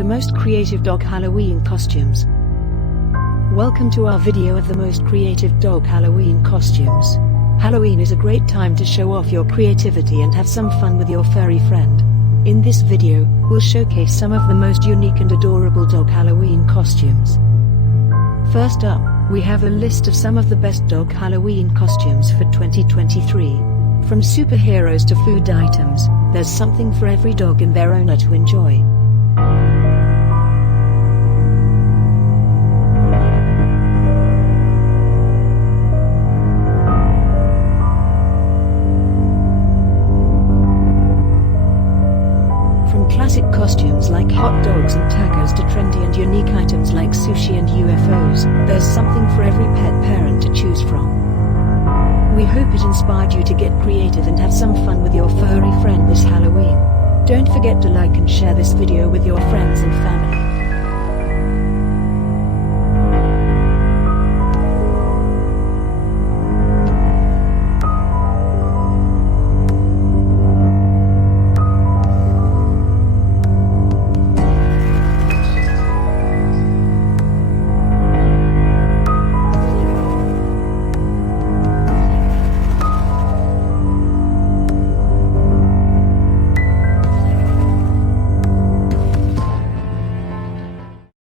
The most creative dog Halloween costumes. Welcome to our video of the most creative dog Halloween costumes. Halloween is a great time to show off your creativity and have some fun with your furry friend. In this video, we'll showcase some of the most unique and adorable dog Halloween costumes. First up, we have a list of some of the best dog Halloween costumes for 2023. From superheroes to food items, there's something for every dog and their owner to enjoy. From classic costumes like hot dogs and tacos to trendy and unique items like sushi and UFOs, there's something for every pet parent to choose from. We hope it inspired you to get creative and have some fun with your furry friend this Halloween. Don't forget to like and share this video with your friends and family.